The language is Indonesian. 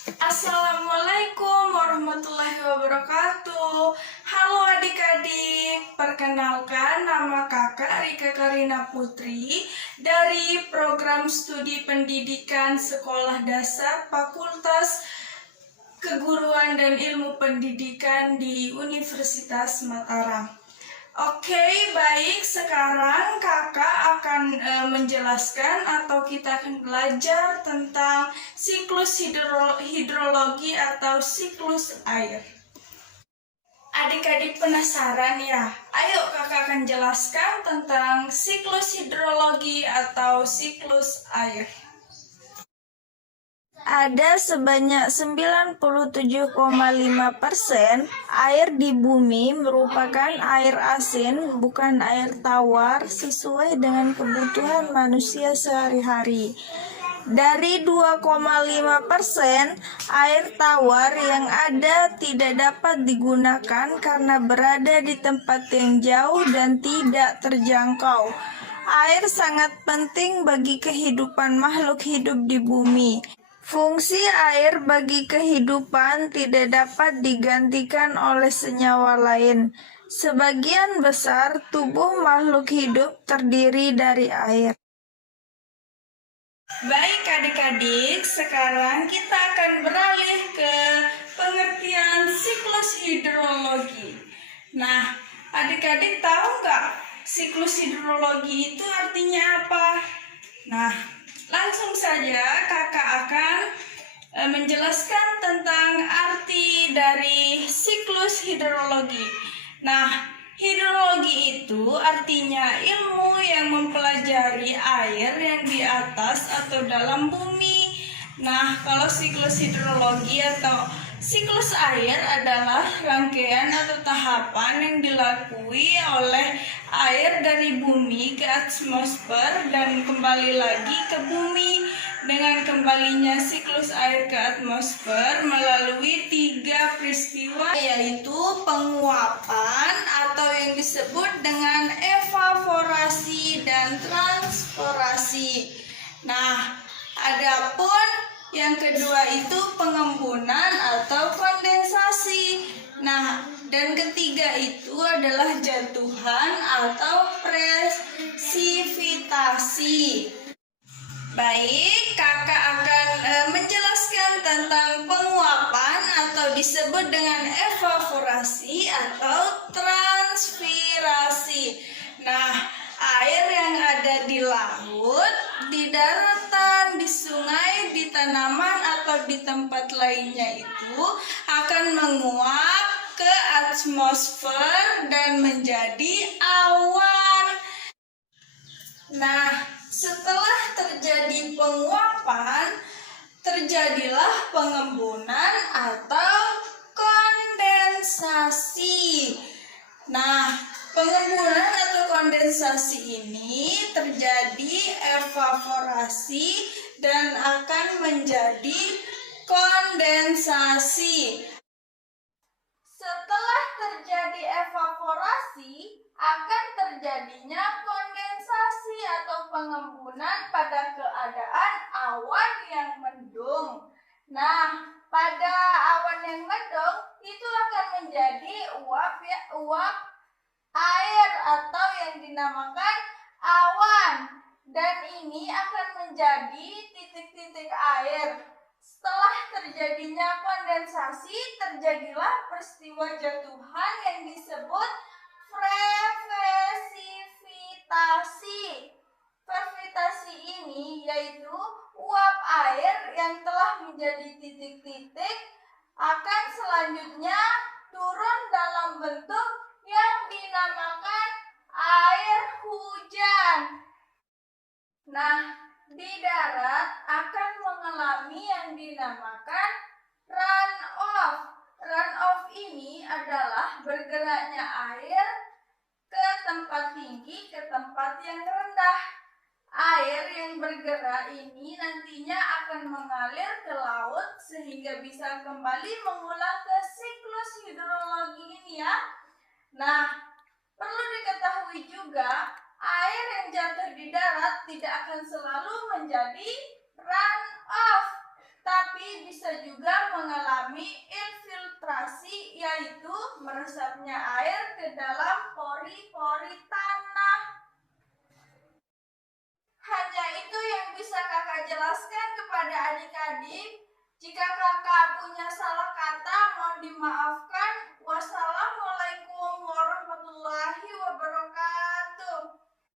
Assalamualaikum warahmatullahi wabarakatuh. Halo adik-adik, perkenalkan nama kakak Rika Karina Putri dari Program Studi Pendidikan Sekolah Dasar Fakultas Keguruan dan Ilmu Pendidikan di Universitas Mataram. Oke, baik. Sekarang kakak akan menjelaskan atau kita akan belajar tentang siklus hidrologi atau siklus air. Adik-adik penasaran ya? Ayo kakak akan jelaskan tentang siklus hidrologi atau siklus air. Ada sebanyak 97,5% air di bumi merupakan air asin, bukan air tawar, sesuai dengan kebutuhan manusia sehari-hari. Dari 2,5% air tawar yang ada tidak dapat digunakan karena berada di tempat yang jauh dan tidak terjangkau. Air sangat penting bagi kehidupan makhluk hidup di bumi. Fungsi air bagi kehidupan tidak dapat digantikan oleh senyawa lain. Sebagian besar tubuh makhluk hidup terdiri dari air. Baik adik-adik, sekarang kita akan beralih ke pengertian siklus hidrologi. Nah, adik-adik tahu nggak siklus hidrologi itu artinya apa? Nah, langsung saja kakak akan menjelaskan tentang arti dari siklus hidrologi. Nah, hidrologi itu artinya ilmu yang mempelajari air yang di atas atau dalam bumi. Nah, kalau siklus hidrologi atau siklus air adalah rangkaian atau tahapan yang dilalui oleh air dari bumi ke atmosfer dan kembali lagi ke bumi. Dengan kembalinya siklus air ke atmosfer melalui 3 peristiwa, yaitu penguapan atau yang disebut dengan evaporasi dan transpirasi. Nah, adapun yang kedua itu pengembunan atau kondensasi. Nah, dan ketiga itu adalah jatuhan atau presipitasi. Baik, kakak akan menjelaskan tentang penguapan atau disebut dengan evaporasi atau transpirasi. Nah, air yang ada di laut, di daratan, di sungai, di tanaman atau di tempat lainnya itu akan menguap ke atmosfer dan menjadi awan. Nah, setelah terjadi penguapan, terjadilah pengembunan atau kondensasi. Nah, pengembunan atau kondensasi ini terjadi evaporasi dan akan menjadi kondensasi. Setelah terjadi evaporasi, akan terjadinya kondensasi atau pengembunan pada keadaan awan yang mendung. Nah, pada awan yang mendung itu akan menjadi uap air atau yang dinamakan awan, dan ini akan menjadi titik-titik air. Setelah terjadinya kondensasi, terjadilah peristiwa jatuhan yang disebut presipitasi. Presipitasi ini yaitu uap air yang telah menjadi titik-titik akan selanjutnya turun dalam bentuk yang dinamakan air hujan. Nah, di darat akan mengalami yang dinamakan runoff. Runoff ini adalah bergeraknya air ke tempat tinggi, ke tempat yang rendah. Air yang bergerak ini nantinya akan mengalir ke laut sehingga bisa kembali mengulang ke siklus hidrologi ini ya. Nah, perlu diketahui juga, air yang jatuh di darat tidak akan selalu menjadi runoff, tapi bisa bisa juga mengalami infiltrasi, yaitu meresapnya air ke dalam pori-pori tanah. Hanya itu yang bisa kakak jelaskan kepada adik-adik. Jika kakak punya salah kata, mohon dimaafkan.